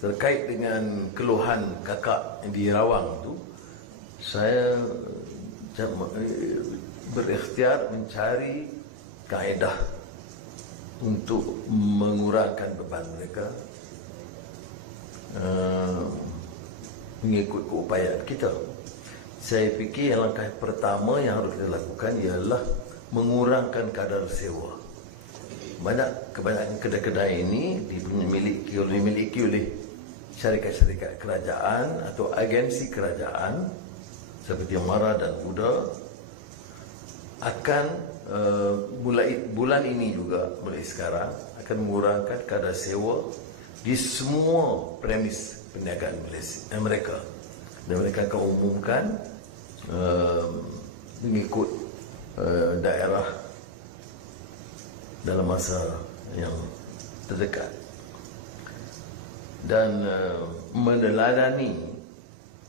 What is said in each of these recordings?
terkait dengan keluhan kakak di Rawang tu, saya berikhtiar mencari kaedah untuk mengurangkan beban mereka mengikut keupayaan kita. Saya fikir langkah pertama yang harus kita lakukan ialah mengurangkan kadar sewa. Kebanyakan kedai-kedai ini dimiliki oleh syarikat-syarikat kerajaan atau agensi kerajaan seperti Amara dan Buda. Akan mulai bulan ini juga, mulai sekarang akan mengurangkan kadar sewa di semua premis perniagaan mereka, dan mereka akan umumkan mengikut daerah dalam masa yang terdekat. Dan meneladani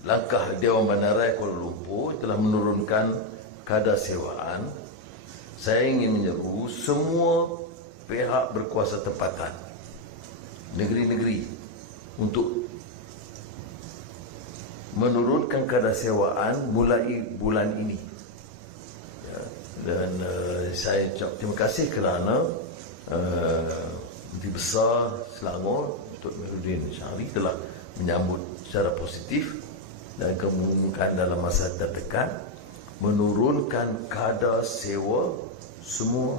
langkah Dewan Bandaraya Kuala Lumpur telah menurunkan kadar sewaan, saya ingin menyeru semua pihak berkuasa tempatan negeri-negeri untuk menurunkan kadar sewaan mulai bulan ini. Dan saya ucap terima kasih kerana Menteri Besar Selangor Datuk Miruddin Syari telah menyambut secara positif dan kemungkinan dalam masa terdekat menurunkan kadar sewa semua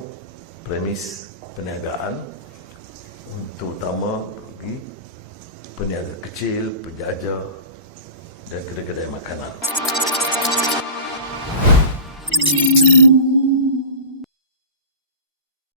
premis perniagaan, terutama bagi peniaga kecil, penjajah dan kedai-kedai makanan.